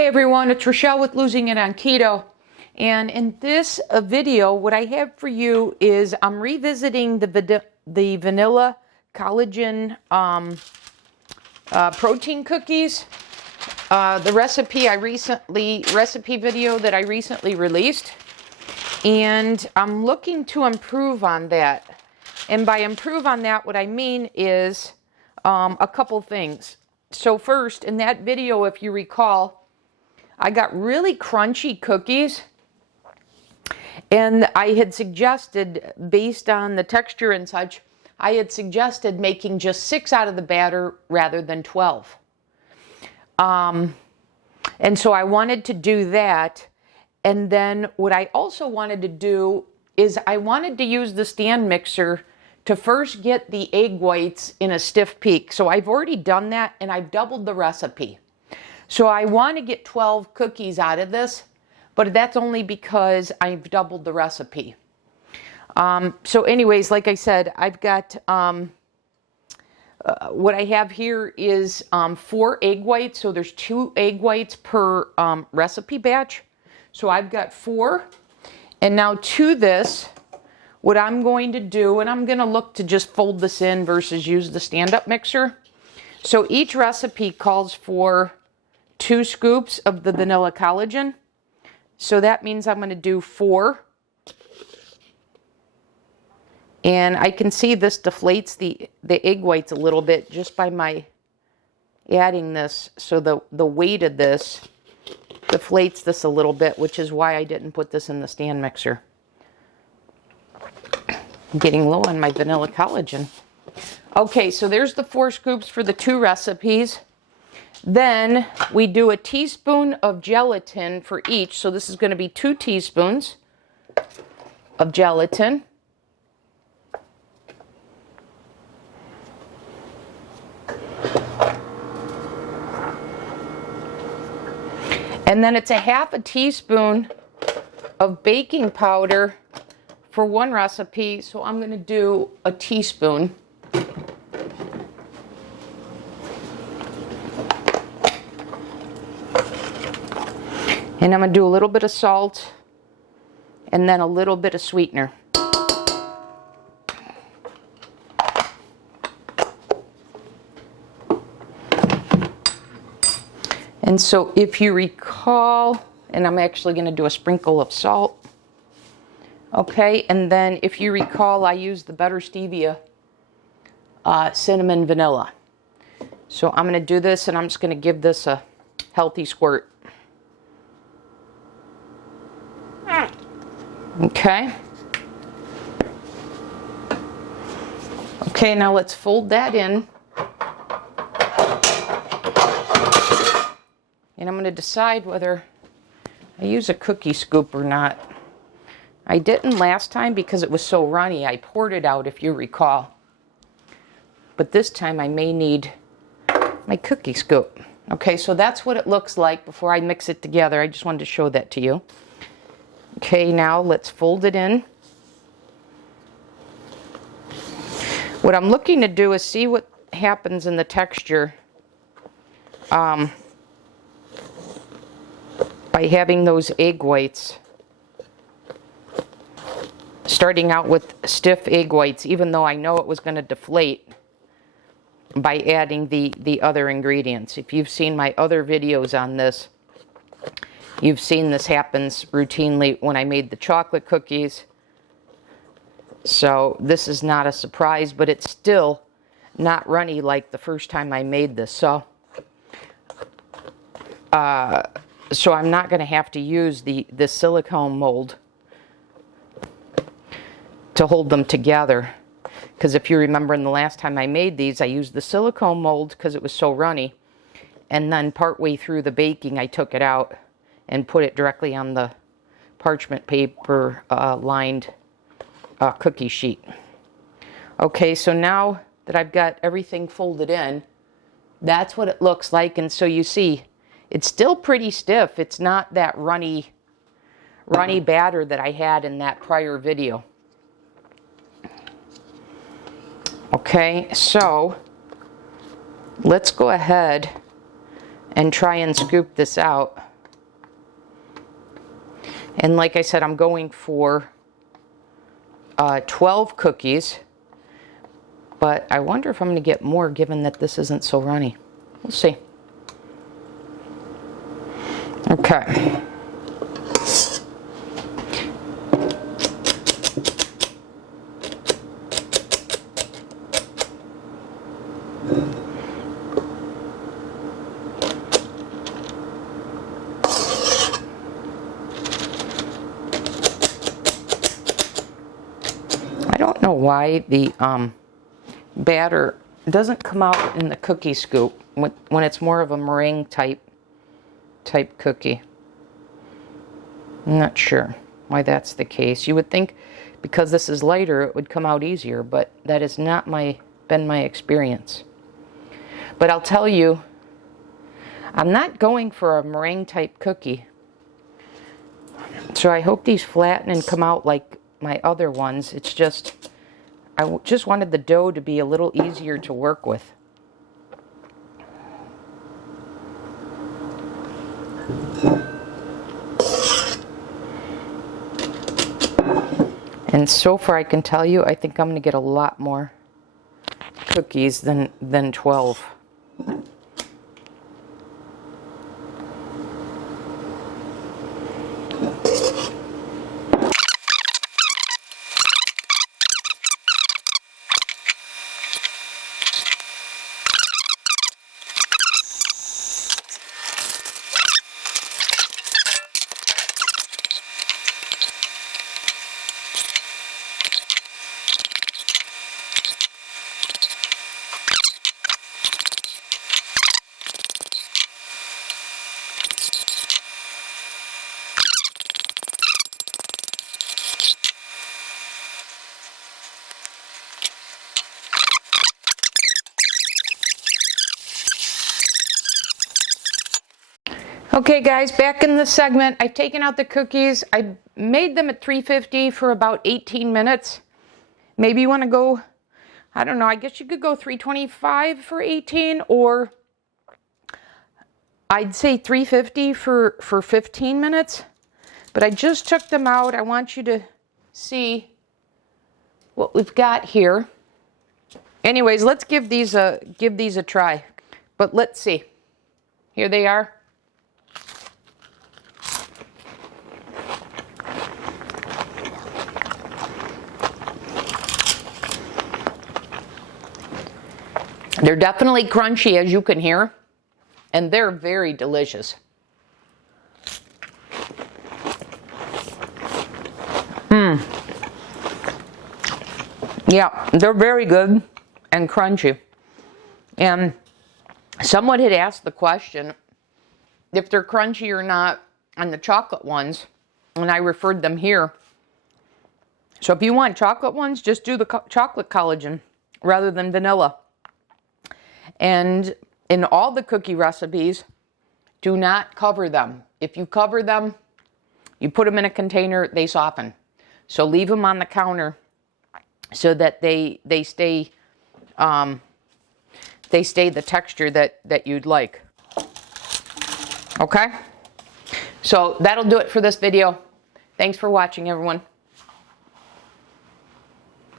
Hey everyone, it's Rochelle with Losing It on Keto. And in this video, what I have for you is I'm revisiting the Vanilla Collagen protein cookies. The recipe video that I recently released. And I'm looking to improve on that. And by improve on that, what I mean is a couple things. So first, in that video, if you recall, I got really crunchy cookies, and I had suggested, based on the texture and such, I had suggested making just 6 out of the batter rather than 12. And so I wanted to do that. And then what I also wanted to do is I wanted to use the stand mixer to first get the egg whites in a stiff peak. So I've already done that, and I've doubled the recipe. So I want to get 12 cookies out of this, but that's only because I've doubled the recipe. So anyways, like I said, I've got, what I have here is 4 egg whites. So there's 2 egg whites per recipe batch. So I've got 4. And now to this, what I'm going to do, and I'm going to look to just fold this in versus use the stand-up mixer. So each recipe calls for 2 scoops of the vanilla collagen. So that means I'm going to do 4. And I can see this deflates the egg whites a little bit just by my adding this. So the weight of this deflates this a little bit, which is why I didn't put this in the stand mixer. I'm getting low on my vanilla collagen. Okay, so there's the 4 scoops for the 2 recipes. Then we do a teaspoon of gelatin for each. So this is going to be 2 teaspoons of gelatin. And then it's a half a teaspoon of baking powder for 1 recipe. So I'm going to do a teaspoon. And I'm going to do a little bit of salt and then a little bit of sweetener. And so if you recall, and I'm actually going to do a sprinkle of salt. Okay, and then if you recall, I used the Better Stevia Cinnamon Vanilla. So I'm going to do this, and I'm just going to give this a healthy squirt. Okay. Okay, now let's fold that in. And I'm going to decide whether I use a cookie scoop or not. I didn't last time because it was so runny. I poured it out, if you recall. But this time I may need my cookie scoop. Okay, so that's what it looks like before I mix it together. I just wanted to show that to you. Okay, now let's fold it in. What I'm looking to do is see what happens in the texture by having those egg whites. Starting out with stiff egg whites, even though I know it was going to deflate by adding the other ingredients. If you've seen my other videos on this, you've seen this happens routinely when I made the chocolate cookies. So this is not a surprise, but it's still not runny like the first time I made this. So I'm not going to have to use the silicone mold to hold them together. Because if you remember, in the last time I made these, I used the silicone mold because it was so runny. And then partway through the baking, I took it out and put it directly on the parchment paper lined cookie sheet. Okay, so now that I've got everything folded in, that's what it looks like. And so you see, it's still pretty stiff. It's not that runny batter that I had in that prior video. Okay, so let's go ahead and try and scoop this out. And like I said, I'm going for 12 cookies. But I wonder if I'm going to get more given that this isn't so runny. We'll see. Okay. I don't know why the batter doesn't come out in the cookie scoop when it's more of a meringue type cookie. I'm not sure why that's the case. You would think because this is lighter it would come out easier, but that has not been my experience. But I'll tell you, I'm not going for a meringue type cookie. So I hope these flatten and come out like my other ones. It's just, I just wanted the dough to be a little easier to work with. And so far I can tell you, I think I'm going to get a lot more cookies than 12. Okay guys, back in the segment. I've taken out the cookies. I made them at 350 for about 18 minutes. Maybe you want to go, I don't know, I guess you could go 325 for 18, or I'd say 350 for 15 minutes. But I just took them out. I want you to see what we've got here. Anyways, let's give these a try. But let's see. Here they are. They're definitely crunchy, as you can hear, and they're very delicious. Yeah, they're very good and crunchy. And someone had asked the question if they're crunchy or not on the chocolate ones, and I referred them here. So if you want chocolate ones, just do the chocolate collagen rather than vanilla. And in all the cookie recipes, do not cover them. If you cover them, you put them in a container, they soften. So leave them on the counter so that they stay the texture that you'd like. Okay? So that'll do it for this video. Thanks for watching, everyone.